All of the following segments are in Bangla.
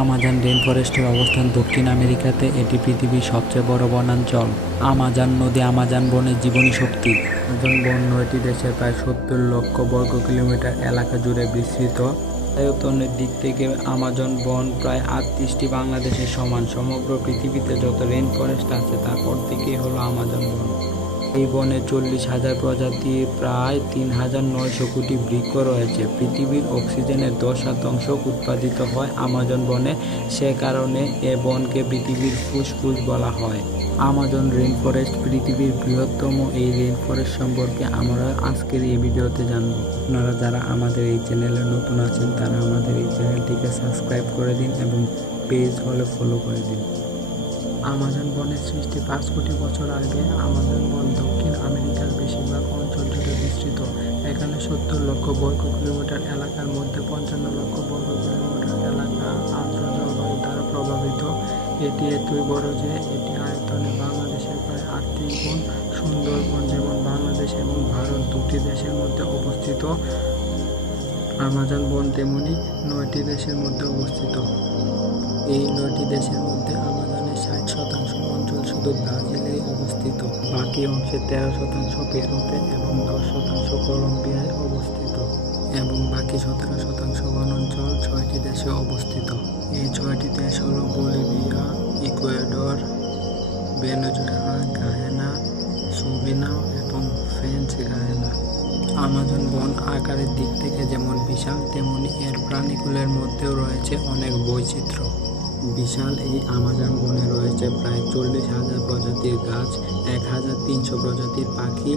আমাজন রেইন ফরেস্টের অবস্থান দক্ষিণ আমেরিকাতে। এটি পৃথিবীর সবচেয়ে বড় বনাঞ্চল। আমাজন নদী আমাজন বনের জীবনী শক্তি। আমাজন বন 9টি দেশের প্রায় 70 লক্ষ বর্গ কিলোমিটার এলাকা জুড়ে বিস্তৃত। আয়তনের দিক থেকে আমাজন বন প্রায় 38টি বাংলাদেশের সমান। সমগ্র পৃথিবীতে যত রেইন ফরেস্ট আছে তার অর্ধেকই হলো আমাজন বন। এই বনে 40,000 প্রজাতির প্রায় 3,900 কোটি বৃক্ষ রয়েছে। পৃথিবীর অক্সিজেনের 10% উৎপাদিত হয় আমাজন বনে। সে কারণে এ বনকে পৃথিবীর ফুসফুস বলা হয়। আমাজন রেইন ফরেস্ট পৃথিবীর বৃহত্তম। এই রেইন ফরেস্ট সম্পর্কে আমরা আজকের এই ভিডিওতে জানব। আপনারা যারা আমাদের এই চ্যানেলে নতুন আছেন তারা আমাদের এই চ্যানেলটিকে সাবস্ক্রাইব করে দিন এবং পেজ হলে ফলো করে দিন। আমাজন বনের সৃষ্টি 5 কোটি বছর আগে। আমাজন বন দক্ষিণ আমেরিকার বেশিরভাগ অঞ্চল জুড়ে বিস্তৃত। এখানে 70 লক্ষ বর্গ কিলোমিটার এলাকার মধ্যে 55 লক্ষ বর্গ কিলোমিটার এলাকা আর্দ্র জলবায়ু দ্বারা প্রভাবিত। এটি এতই বড় যে এটি আয়তনে বাংলাদেশের প্রায় 38 গুণ। সুন্দরবন যেমন বাংলাদেশ এবং ভারত দুটি দেশের মধ্যে অবস্থিত, আমাজন বন তেমনি 9টি দেশের মধ্যে অবস্থিত। এই 9টি দেশের মধ্যে আমাজনের 60% অঞ্চল শুধু ব্রাজিলে অবস্থিত। বাকি অংশের 13% পেরুতে এবং 10% কলম্বিয়ায় অবস্থিত এবং বাকি 17% বনাঞ্চল 6টি দেশে অবস্থিত। এই 6টি দেশ হলো Bolivia, Ecuador, Venezuela, Guyana, Surinam এবং ফ্রেঞ্চ গায়ানা। আমাজন বন আকারের দিক থেকে যেমন বিশাল, তেমনি এর প্রাণীকুলের মধ্যেও রয়েছে অনেক বৈচিত্র্য। বিশাল এই আমাজন বনে রয়েছে প্রায় 40,000 প্রজাতির গাছ, 1,300 প্রজাতির পাখি,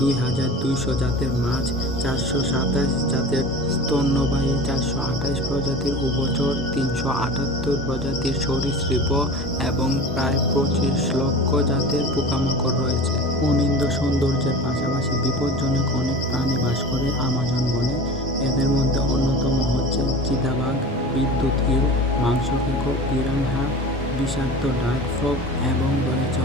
2,200 জাতের মাছ, 427 জাতের স্তন্যপায়ী, 428 প্রজাতির উভচর, 378 প্রজাতির সরীসৃপ এবং প্রায় 25 লক্ষ জাতের পোকামাকড় রয়েছে। অনিন্দ্য সৌন্দর্যের পাশাপাশি বিপজ্জনক অনেক প্রাণী বাস করে আমাজন বনে। এদের মধ্যে অন্যতম হচ্ছে চিতাবাঘ, বিদ্যুৎ ইল, মাংসখেকো, পিরানহা, বিষাক্ত ডাক ফ্রগ এবং রয়েছে